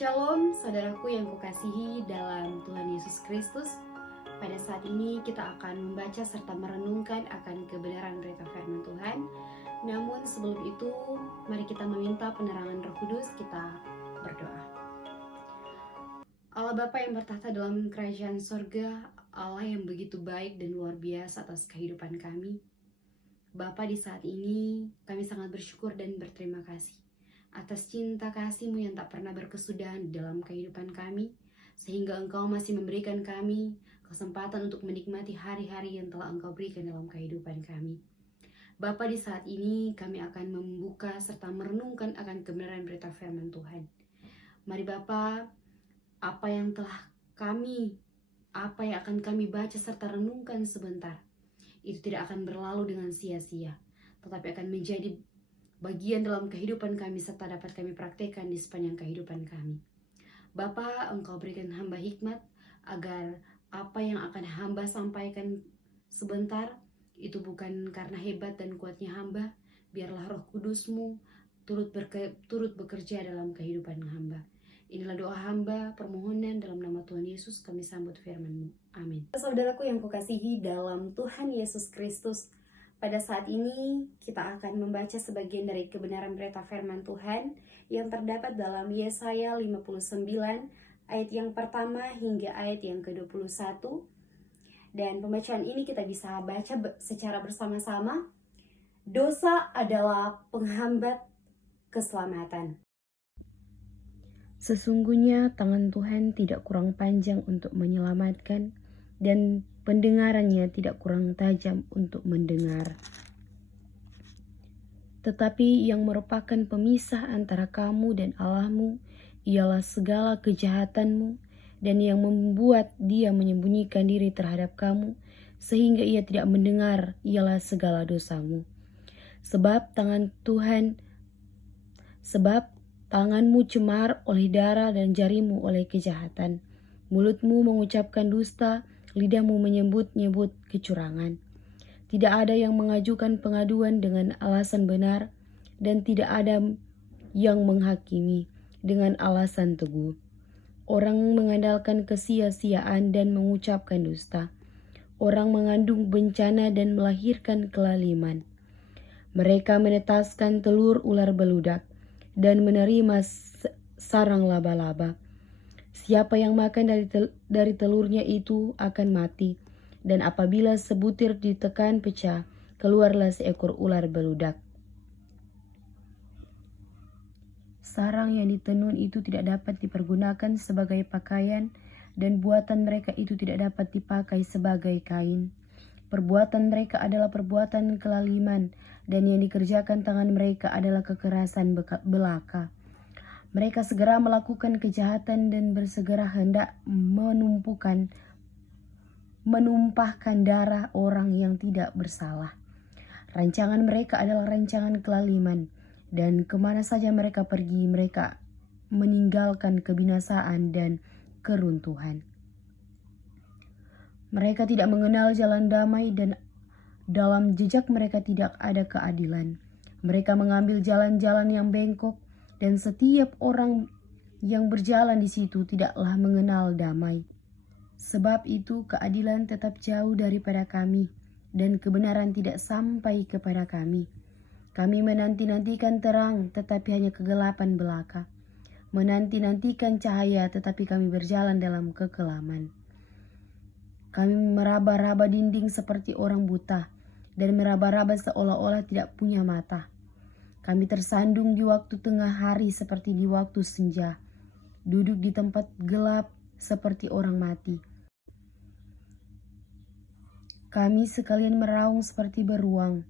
Shalom saudaraku yang kukasihi dalam Tuhan Yesus Kristus. Pada saat ini kita akan membaca serta merenungkan akan kebenaran berita firman Tuhan. Namun sebelum itu, mari kita meminta penerangan Roh Kudus, kita berdoa. Allah Bapa yang bertahta dalam kerajaan sorga, Allah yang begitu baik dan luar biasa atas kehidupan kami. Bapa, di saat ini kami sangat bersyukur dan berterima kasih atas cinta kasih-Mu yang tak pernah berkesudahan di dalam kehidupan kami, sehingga Engkau masih memberikan kami kesempatan untuk menikmati hari-hari yang telah Engkau berikan dalam kehidupan kami. Bapa, di saat ini kami akan membuka serta merenungkan akan kebenaran berita firman Tuhan. Mari Bapa, apa yang akan kami baca serta renungkan sebentar, itu tidak akan berlalu dengan sia-sia, tetapi akan menjadi bagian dalam kehidupan kami serta dapat kami praktekkan di sepanjang kehidupan kami. Bapa, Engkau berikan hamba hikmat agar apa yang akan hamba sampaikan sebentar itu bukan karena hebat dan kuatnya hamba, biarlah Roh Kudus-Mu turut bekerja dalam kehidupan hamba. Inilah doa hamba, permohonan dalam nama Tuhan Yesus kami sambut firman-Mu. Amin. Saudaraku yang kukasihi dalam Tuhan Yesus Kristus, pada saat ini kita akan membaca sebagian dari kebenaran berita firman Tuhan yang terdapat dalam Yesaya 59 ayat yang pertama hingga ayat yang ke-21. Dan pembacaan ini kita bisa baca secara bersama-sama. Dosa adalah penghambat keselamatan. Sesungguhnya tangan Tuhan tidak kurang panjang untuk menyelamatkan, dan pendengarannya tidak kurang tajam untuk mendengar. Tetapi yang merupakan pemisah antara kamu dan Allahmu ialah segala kejahatanmu, dan yang membuat dia menyembunyikan diri terhadap kamu sehingga ia tidak mendengar ialah segala dosamu. Sebab tanganmu cemar oleh darah dan jarimu oleh kejahatan. Mulutmu mengucapkan dusta, lidahmu menyebut-nyebut kecurangan. Tidak ada yang mengajukan pengaduan dengan alasan benar, dan tidak ada yang menghakimi dengan alasan teguh. Orang mengandalkan kesia-siaan dan mengucapkan dusta. Orang mengandung bencana dan melahirkan kelaliman. Mereka menetaskan telur ular beludak dan menerima sarang laba-laba. Siapa yang makan dari telurnya itu akan mati, dan apabila sebutir ditekan pecah, keluarlah seekor ular beludak. Sarang yang ditenun itu tidak dapat dipergunakan sebagai pakaian, dan buatan mereka itu tidak dapat dipakai sebagai kain. Perbuatan mereka adalah perbuatan kelaliman, dan yang dikerjakan tangan mereka adalah kekerasan belaka. Mereka segera melakukan kejahatan dan bersegera hendak menumpahkan darah orang yang tidak bersalah. Rancangan mereka adalah rancangan kelaliman, dan kemana saja mereka pergi, mereka meninggalkan kebinasaan dan keruntuhan. Mereka tidak mengenal jalan damai, dan dalam jejak mereka tidak ada keadilan. Mereka mengambil jalan-jalan yang bengkok, dan setiap orang yang berjalan di situ tidaklah mengenal damai. Sebab itu keadilan tetap jauh daripada kami, dan kebenaran tidak sampai kepada kami. Kami menanti-nantikan terang, tetapi hanya kegelapan belaka. Menanti-nantikan cahaya, tetapi kami berjalan dalam kekelaman. Kami meraba-raba dinding seperti orang buta, dan meraba-raba seolah-olah tidak punya mata. Kami tersandung di waktu tengah hari seperti di waktu senja, duduk di tempat gelap seperti orang mati. Kami sekalian meraung seperti beruang,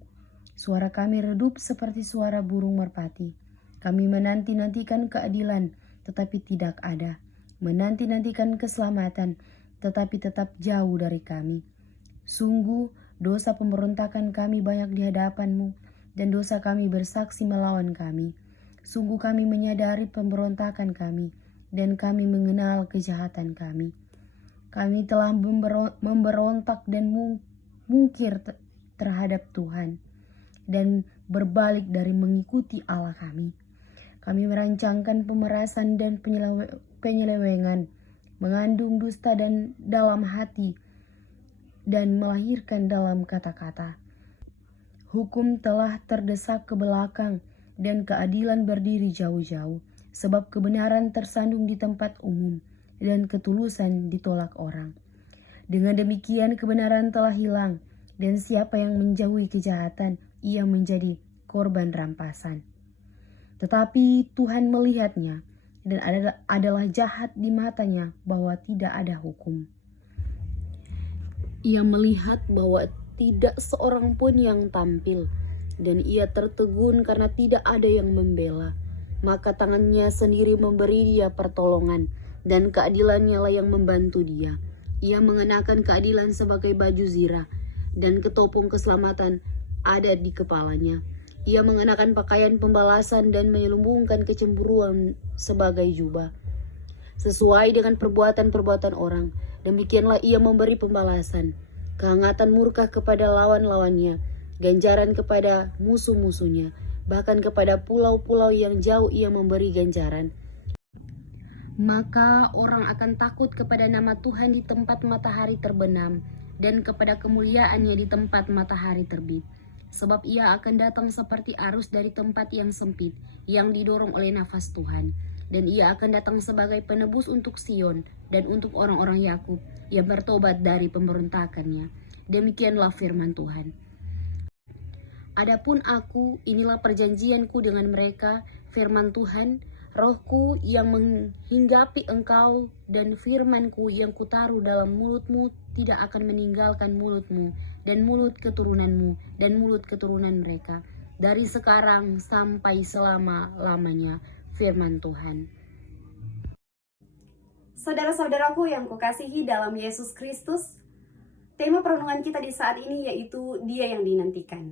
suara kami redup seperti suara burung merpati. Kami menanti-nantikan keadilan, tetapi tidak ada. Menanti-nantikan keselamatan, tetapi tetap jauh dari kami. Sungguh, dosa pemberontakan kami banyak di hadapan-Mu, dan dosa kami bersaksi melawan kami. Sungguh kami menyadari pemberontakan kami, dan kami mengenal kejahatan kami. Kami telah memberontak dan mungkir terhadap Tuhan, dan berbalik dari mengikuti Allah kami. Kami merancangkan pemerasan dan penyelewengan, mengandung dusta dan dalam hati, dan melahirkan dalam kata-kata. Hukum telah terdesak ke belakang, dan keadilan berdiri jauh-jauh, sebab kebenaran tersandung di tempat umum, dan ketulusan ditolak orang. Dengan demikian kebenaran telah hilang, dan siapa yang menjauhi kejahatan, ia menjadi korban rampasan. Tetapi Tuhan melihatnya, dan adalah jahat di matanya bahwa tidak ada hukum. Ia melihat bahwa tidak seorang pun yang tampil, dan ia tertegun karena tidak ada yang membela. Maka tangannya sendiri memberi dia pertolongan, dan keadilannya lah yang membantu dia. Ia mengenakan keadilan sebagai baju zirah, dan ketopong keselamatan ada di kepalanya. Ia mengenakan pakaian pembalasan dan menyelubungkan kecemburuan sebagai jubah. Sesuai dengan perbuatan-perbuatan orang, demikianlah ia memberi pembalasan, kehangatan murka kepada lawan-lawannya, ganjaran kepada musuh-musuhnya, bahkan kepada pulau-pulau yang jauh ia memberi ganjaran. Maka orang akan takut kepada nama Tuhan di tempat matahari terbenam, dan kepada kemuliaannya di tempat matahari terbit. Sebab ia akan datang seperti arus dari tempat yang sempit, yang didorong oleh nafas Tuhan. Dan ia akan datang sebagai penebus untuk Sion, dan untuk orang-orang Yakub yang bertobat dari pemberontakannya. Demikianlah firman Tuhan. Adapun aku, inilah perjanjianku dengan mereka, firman Tuhan, Rohku yang menghinggapi engkau, dan firmanku yang kutaruh dalam mulutmu tidak akan meninggalkan mulutmu, dan mulut keturunanmu, dan mulut keturunan mereka, dari sekarang sampai selama-lamanya, firman Tuhan. Saudara-saudaraku yang kukasihi dalam Yesus Kristus, tema perenungan kita di saat ini yaitu Dia yang dinantikan.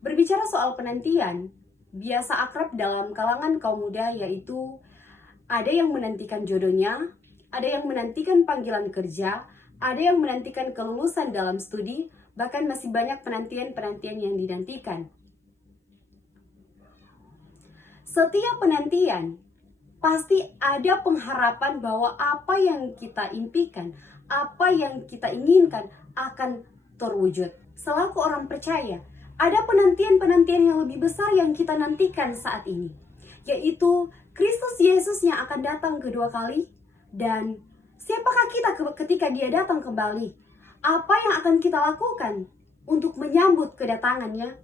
Berbicara soal penantian, biasa akrab dalam kalangan kaum muda yaitu ada yang menantikan jodohnya, ada yang menantikan panggilan kerja, ada yang menantikan kelulusan dalam studi, bahkan masih banyak penantian-penantian yang dinantikan. Setiap penantian pasti ada pengharapan bahwa apa yang kita impikan, apa yang kita inginkan akan terwujud. Selaku orang percaya, ada penantian-penantian yang lebih besar yang kita nantikan saat ini, yaitu Kristus Yesus yang akan datang kedua kali. Dan siapakah kita ketika dia datang kembali? Apa yang akan kita lakukan untuk menyambut kedatangannya?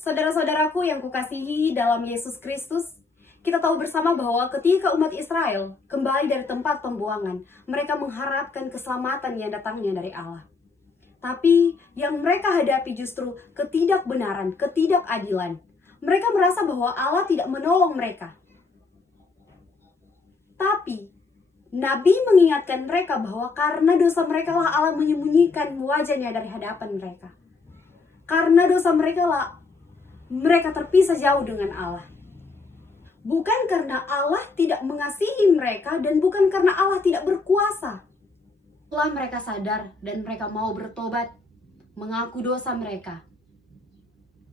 Saudara-saudaraku yang kukasihi dalam Yesus Kristus, kita tahu bersama bahwa ketika umat Israel kembali dari tempat pembuangan, mereka mengharapkan keselamatan yang datangnya dari Allah. Tapi yang mereka hadapi justru ketidakbenaran, ketidakadilan. Mereka merasa bahwa Allah tidak menolong mereka. Tapi Nabi mengingatkan mereka bahwa karena dosa mereka lah Allah menyembunyikan wajahnya dari hadapan mereka. Karena dosa mereka lah mereka terpisah jauh dengan Allah. Bukan karena Allah tidak mengasihi mereka dan bukan karena Allah tidak berkuasa. Setelah mereka sadar dan mereka mau bertobat, mengaku dosa mereka,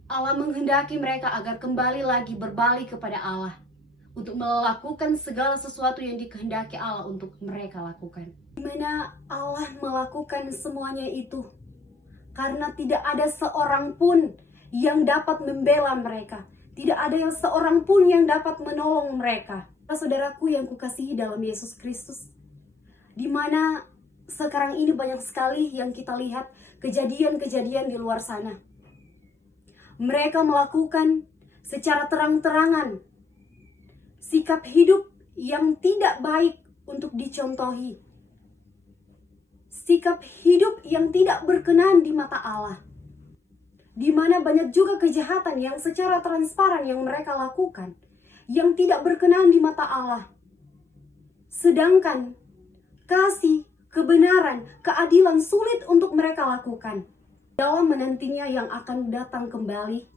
Allah menghendaki mereka agar kembali lagi berbalik kepada Allah untuk melakukan segala sesuatu yang dikehendaki Allah untuk mereka lakukan. Di mana Allah melakukan semuanya itu karena tidak ada seorang pun yang dapat membela mereka, tidak ada yang seorang pun yang dapat menolong mereka. Saudaraku yang kukasihi dalam Yesus Kristus, di mana sekarang ini banyak sekali yang kita lihat kejadian-kejadian di luar sana. Mereka melakukan secara terang-terangan sikap hidup yang tidak baik untuk dicontohi. Sikap hidup yang tidak berkenan di mata Allah. Di mana banyak juga kejahatan yang secara transparan yang mereka lakukan, yang tidak berkenan di mata Allah. Sedangkan kasih, kebenaran, keadilan sulit untuk mereka lakukan. Dalam menantinya yang akan datang kembali,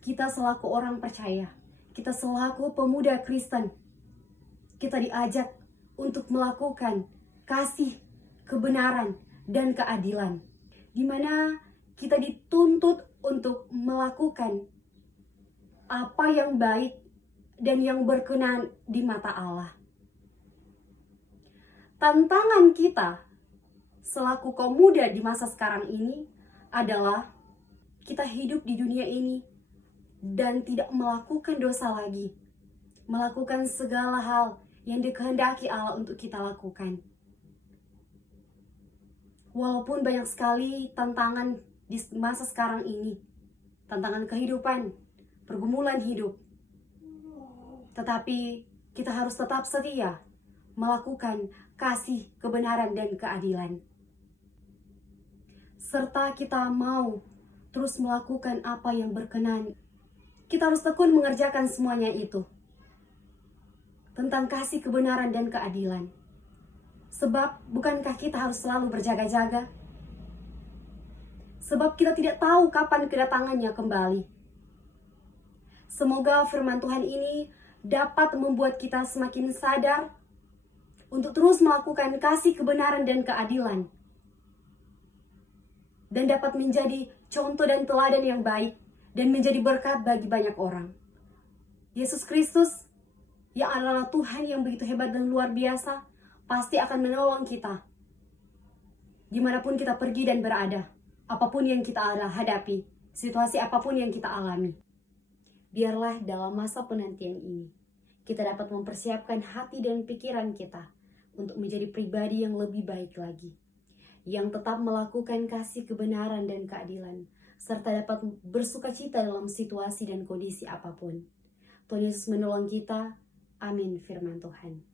kita selaku orang percaya, kita selaku pemuda Kristen, kita diajak untuk melakukan kasih, kebenaran, dan keadilan. Di mana kita dituntut untuk melakukan apa yang baik dan yang berkenan di mata Allah. Tantangan kita selaku kaum muda di masa sekarang ini adalah kita hidup di dunia ini dan tidak melakukan dosa lagi, melakukan segala hal yang dikehendaki Allah untuk kita lakukan. Walaupun banyak sekali tantangan di masa sekarang ini, tantangan kehidupan, pergumulan hidup, tetapi kita harus tetap setia melakukan kasih, kebenaran, dan keadilan. Serta kita mau terus melakukan apa yang berkenan. Kita harus tekun mengerjakan semuanya itu. Tentang kasih, kebenaran, dan keadilan. Sebab bukankah kita harus selalu berjaga-jaga? Sebab kita tidak tahu kapan kedatangannya kembali. Semoga firman Tuhan ini dapat membuat kita semakin sadar untuk terus melakukan kasih, kebenaran, dan keadilan. Dan dapat menjadi contoh dan teladan yang baik dan menjadi berkat bagi banyak orang. Yesus Kristus yang adalah Tuhan yang begitu hebat dan luar biasa, pasti akan menolong kita dimanapun kita pergi dan berada, apapun yang kita hadapi, situasi apapun yang kita alami. Biarlah dalam masa penantian ini kita dapat mempersiapkan hati dan pikiran kita untuk menjadi pribadi yang lebih baik lagi, yang tetap melakukan kasih, kebenaran, dan keadilan, serta dapat bersukacita dalam situasi dan kondisi apapun. Tuhan Yesus menolong kita. Amin, firman Tuhan.